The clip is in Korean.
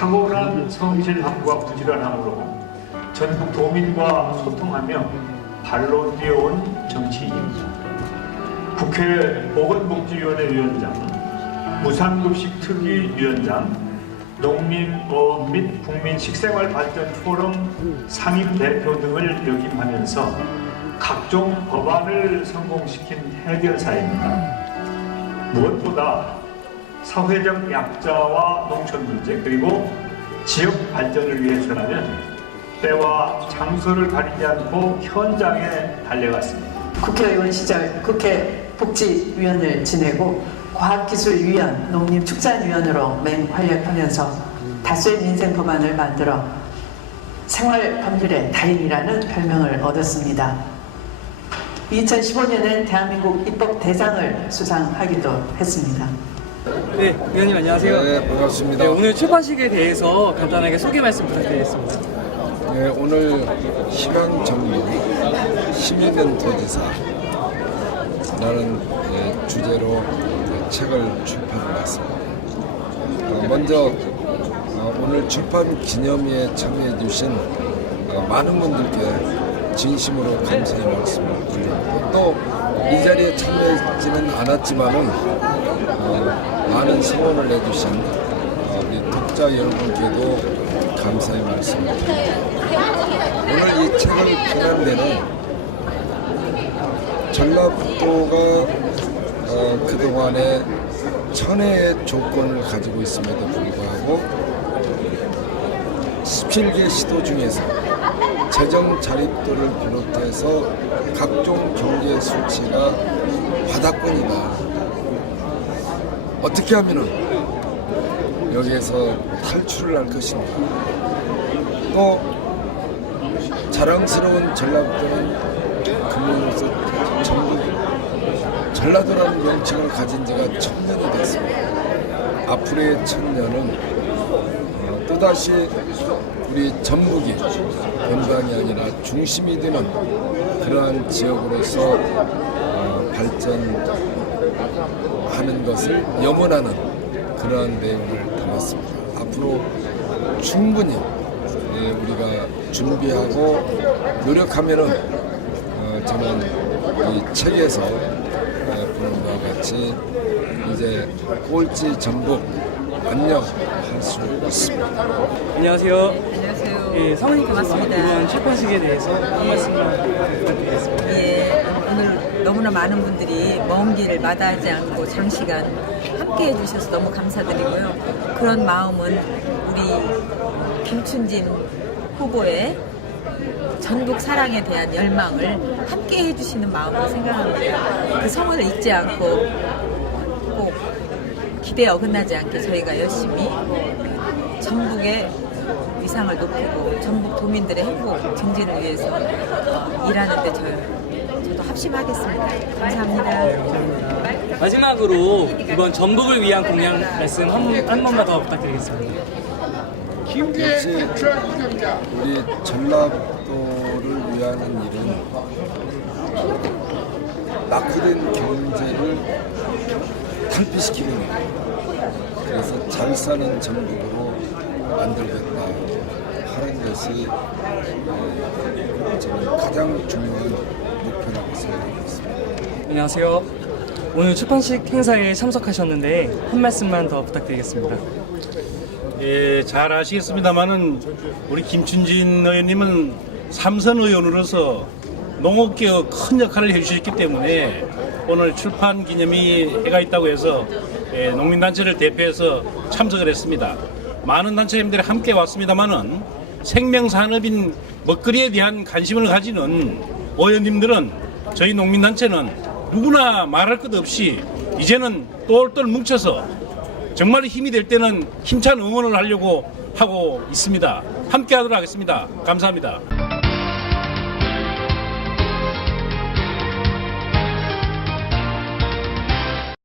탁월한 성실함과 부지런함으로 전국 도민과 소통하며 발로 뛰어온 정치인입니다. 국회 보건복지위원회 위원장, 무상급식 특위위원장, 농민어업 및 국민 식생활 발전 포럼 상임 대표 등을 역임하면서 각종 법안을 성공시킨 해결사입니다. 무엇보다 사회적 약자와 농촌 문제 그리고 지역 발전을 위해서라면 때와 장소를 가리지 않고 현장에 달려갔습니다. 국회의원 시절 국회 복지위원을 지내고 과학기술위원, 농림축산위원으로 맹활약하면서 다수의 민생 법안을 만들어 생활 법률의 달인이라는 별명을 얻었습니다. 2015년엔 대한민국 입법 대상을 수상하기도 했습니다. 네, 위원님 안녕하세요. 네, 반갑습니다. 네, 오늘 출판식에 대해서 간단하게 소개 말씀 부탁드리겠습니다. 네, 오늘 희망 정부 시민된 도지사 라는 예, 주제로 예, 책을 출판을 했습니다. 어, 먼저 어, 오늘 출판 기념회에 참여해 주신 어, 많은 분들께 진심으로 감사의 말씀을 드립니다. 또이 자리에 참여하지는 않았지만은 어, 많은 성원을 내주신 어, 우리 독자 여러분께도 감사의 말씀을 드립니다. 오늘 이 책을 펴는 데는 전라북도가 어, 그동안에 천혜의 조건을 가지고 있음에도 불구하고 17개 시도 중에서 재정 자립도를 비롯해서 각종 경제 수치가 바닥권이다. 어떻게 하면은 여기에서 탈출을 할 것인가. 또 자랑스러운 전라북도는 근로로서 전부 전라도라는 명칭을 가진 지가 천 년이 됐습니다. 앞으로의 천 년은 어, 또다시 우리 전북이 본방이 아니라 중심이 되는 그러한 지역으로서 어, 발전하는 것을 염원하는 그러한 내용을 담았습니다. 앞으로 충분히 예, 우리가 준비하고 노력하면은 어, 저는 이 책에서 어, 보는 바와 같이 이제 꼴찌 전북 안녕할 수 있습니다. 안녕하세요. 안녕하세요. 예, 사모님께서 반갑습니다. 이번 출판식에 대해서 한 말씀만 부탁드리겠습니다. 예, 오늘 너무나 많은 분들이 먼 길을 마다하지 않고 장시간 함께 해주셔서 너무 감사드리고요. 그런 마음은 우리 김춘진 후보의 전북 사랑에 대한 열망을 함께 해주시는 마음으로 생각합니다. 그 성원을 잊지 않고 꼭 기대에 어긋나지 않게 저희가 열심히 전북의 위상을 높이고 전북 도민들의 행복 증진을 위해서 일하는데 저, 저도 합심하겠습니다. 감사합니다. 마지막으로 이번 전북을 위한 공약 말씀 한, 한 번만 더 부탁드리겠습니다. 역시 우리 전라도를 위하는 일은 낙후된 경제를 탈피시키는 일. 그래서 잘 사는 전북으로 만들겠다 하는 것이 어, 저는 가장 중요한 목표라고 생각하고 있습니다. 안녕하세요. 오늘 출판식 행사에 참석하셨는데 한 말씀만 더 부탁드리겠습니다. 예, 잘 아시겠습니다만은 우리 김춘진 의원님은 삼선 의원으로서 농업계의 큰 역할을 해주셨기 때문에 오늘 출판 기념이 해가 있다고 해서 예, 농민단체를 대표해서 참석을 했습니다. 많은 단체님들이 함께 왔습니다만은 생명산업인 먹거리에 대한 관심을 가지는 의원님들은 저희 농민단체는 누구나 말할 것 없이 이제는 똘똘 뭉쳐서 정말 힘이 될 때는 힘찬 응원을 하려고 하고 있습니다. 함께 하도록 하겠습니다. 감사합니다.